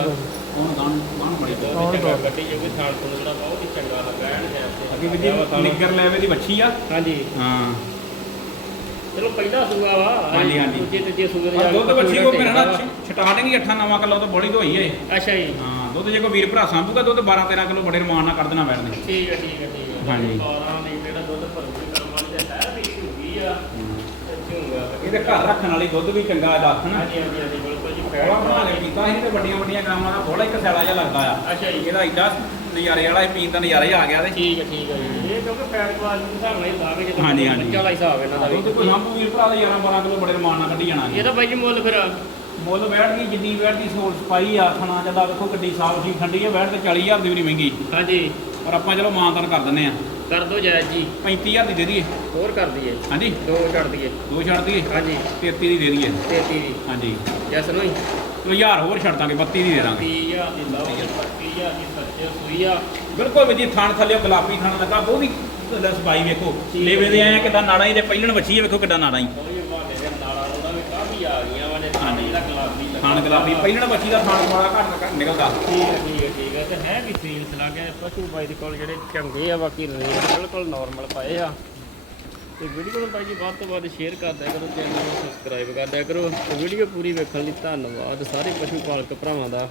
ਹੁਣ ਗਾਣ ਗਾਣ ਬੜੀ ਬਹੁਤ ਕੌਣ ਚੰਗਾ ਕੌਣ? ਗੱਡੀ ਜੋ ਵੀ ਥਾਲ ਤੋਂ ਜਿਹੜਾ ਬਹੁਤ ਹੀ ਚੰਗਾ ਲੱਗਾ ਐਨ ਹੈ ਅੱਗੇ ਵੀ ਜੀ ਨਿੱਗਰ ਲੈਵੇ ਦੀ ਬੱਚੀ ਆ? ਹਾਂਜੀ। ਹਾਂ। ਚਲੋ ਪਹਿਲਾ ਸੂਆ ਵਾ। ਹਾਂਜੀ, ਹਾਂਜੀ। ਦੂਜੇ ਤੀਜੇ ਸੂਏ ਦੇ ਪਰ ਜਾ ਕੇ ਦੁੱਧ ਬੱਚੀ ਕੋ ਮੇਰੇ ਨਾਲ ਵਾ। ਸਟਾਰਟਿੰਗ ਹੀ 8 9 ਕਿਲੋ ਤੋਂ ਬੜੀ ਤੋਂ ਹੋਈ ਏ। ਅੱਛਾ ਜੀ। ਹਾਂ ਦੁੱਧ ਜੇ ਕੋ ਵੀਰ ਭਰਾ ਸਾਂਭੂਗਾ ਦੁੱਧ 12 13 ਕਿਲੋ ਬੜੇ ਰਮਾਨ ਨਾਲ ਕੱਢ ਦੇਣਾ ਬੈਠਦੇ ਠੀਕ ਹੈ ਠੀਕ ਹੈ ਠੀਕ ਹੈ ਹਾਂਜੀ। 12 ਲੀਟਰ ਜਿਹੜਾ ਦੁੱਧ ਭਰੂਗੀ ਕਰਮ ਵਾਲੀ ਤੇ ਹੈ ਵੀ ਝੂਗੀ ਆ ਤੇ ਝੂਗਾ ਇਹਦੇ ਘਰ ਰੱਖਣ ਵਾਲੀ ਦੁੱਧ ਵੀ ਚੰਗਾ ਨਾ ਹਾਂਜੀ ਹਾਂਜੀ ਹਾਂਜੀ ਬਿਲਕੁਲ ਜੀ ਬੋਲਾ ਬਣਾ ਕੇ ਪੀਤਾ ਸੀ ਤੇ ਵੱਡੀਆਂ ਵੱਡੀਆਂ ਗਾਵਾਂ ਦਾ ਬੋਲਾ ਇੱਕ ਸੈਲਾ ਜਿਹਾ ਲੱਗਦਾ ਆ। ਅੱਛਾ ਜੀ। ਇਹਦਾ ਐਡਾ ਨਜ਼ਾਰੇ ਵਾਲਾ ਇਹ ਪੀਣ ਦਾ ਨਜ਼ਾਰਾ ਹੀ ਆ ਗਿਆ ਤੇ। ਠੀਕ ਹੈ ਠੀਕ ਹੈ ਜੀ। ਇਹ ਕਿਉਂਕਿ ਫੈਟ ਕੁਆਲਿਟੀ ਦੇ ਹਿਸਾਬ ਨਾਲ ਹੀ ਲਾਵੇ ਜਦੋਂ ਹਾਂਜੀ, ਹਾਂਜੀ। ਬੱਚਾ ਵਾਲਾ ਹਿਸਾਬ ਇਹਨਾਂ ਦਾ ਦੁੱਧ ਵੀ ਕੋਈ ਸਾਂਭੂ ਵੀਰ ਭਰਾ ਦਾ 11 12 ਕਿਲੋ ਬੜੇ ਰਮਾਨ ਨਾਲ ਕੱਢੀ ਜਾਣਾ ਇਹਦਾ ਬਾਈ ਜੀ ਮੁੱਲ ਫਿਰ ਮੁੱਲ ਬੈਠ ਗਈ ਜਿੰਨੀ ਬੈਠ ਦੀ ਸੋਲ ਸਪਾਈ ਆ ਖਾਣਾ ਜਾਂਦਾ ਵੇਖੋ ਗੱਡੀ ਸਾਫ਼ ਠੰਡੀ ਆ ਬੈਠ ਤੇ 40000 ਦੀ ਵੀ ਨਹੀਂ ਮਹਿੰਗੀ। ਹਾਂਜੀ। ਪਰ ਆਪਾਂ ਚਲੋ ਮਾਨਤਾਨ ਕਰ ਦਿੰਨੇ ਆ। ਕਰ ਦੋ ਜਾਇਜ਼ ਜੀ। 35000 ਦੀ ਦੇ ਦਈਏ। ਹੋਰ ਕਰ ਦਈਏ। ਹਾਂਜੀ। ਦੋ ਛੱਡ ਦਈਏ। ਦੋ ਛੱਡ ਦਈਏ? ਹਾਂਜੀ। 33 ਦੀ ਦੇ ਦਈਏ। 33 ਦੀ। ਹਾਂਜੀ। ਯੈਸ ਨੋ ਚਲੋ 1000 ਹੋਰ ਛੱਡ ਦਾਂਗੇ 32 ਦੀ ਦੇ ਦਾਂਗੇ। 30000 ਦੀ ਲਓ 30000 ਦੀ ਸੱਚੇ ਸੂਈ ਆ। ਬਿਲਕੁਲ ਵੀ ਜੀ ਥਣ ਥੱਲੇ ਗੁਲਾਬੀ ਥਣ ਲੱਗਾ ਬਹੁਤੀ ਸਪਾਈ ਵੇਖੋ। ਲੇਵੇ ਦੇ ਆਏ ਆ ਕਿਦਾਂ ਨਾੜਾ ਹੀ ਤੇ ਪਹਿਲਣ ਵੱਛੀ ਵੇਖੋ ਕਿਦਾਂ ਨਾੜਾ ਹੀ। ਵੀ ਵਾ ਥਣ ਗੁਲਾਬੀ ਪਹਿਲਣ ਵੱਛੀ ਦਾ ਥਣ ਬੜਾ ਘੱਟ ਨਿਕਲਦਾ। ਠੀਕ ਹੈ ਠੀਕ ਹੈ ਠੀਕ ਹੈ ਤੇ ਹੈ ਵੀ ਸੀਲਸ ਲੱਗੇ ਪਸ਼ੂ ਬਾਈ ਦੇ ਕੋਲ ਜਿਹੜੇ ਚੰਗੇ ਆ ਬਾਕੀ ਰੇਟ ਬਿਲਕੁਲ ਨਾਰਮਲ ਪਏ ਆ। ਤੇ ਵੀਡੀਓ ਨੂੰ ਬਾਈ ਜੀ ਵੱਧ ਤੋਂ ਵੱਧ ਸ਼ੇਅਰ ਕਰ ਦਿਆ ਕਰੋ ਚੈਨਲ ਨੂੰ ਸਬਸਕ੍ਰਾਈਬ ਕਰ ਦਿਆ ਕਰੋ। ਵੀਡੀਓ ਪੂਰੀ ਵੇਖਣ ਲਈ ਧੰਨਵਾਦ ਸਾਰੇ ਪਸ਼ੂ ਪਾਲਕ ਭਰਾਵਾਂ ਦਾ।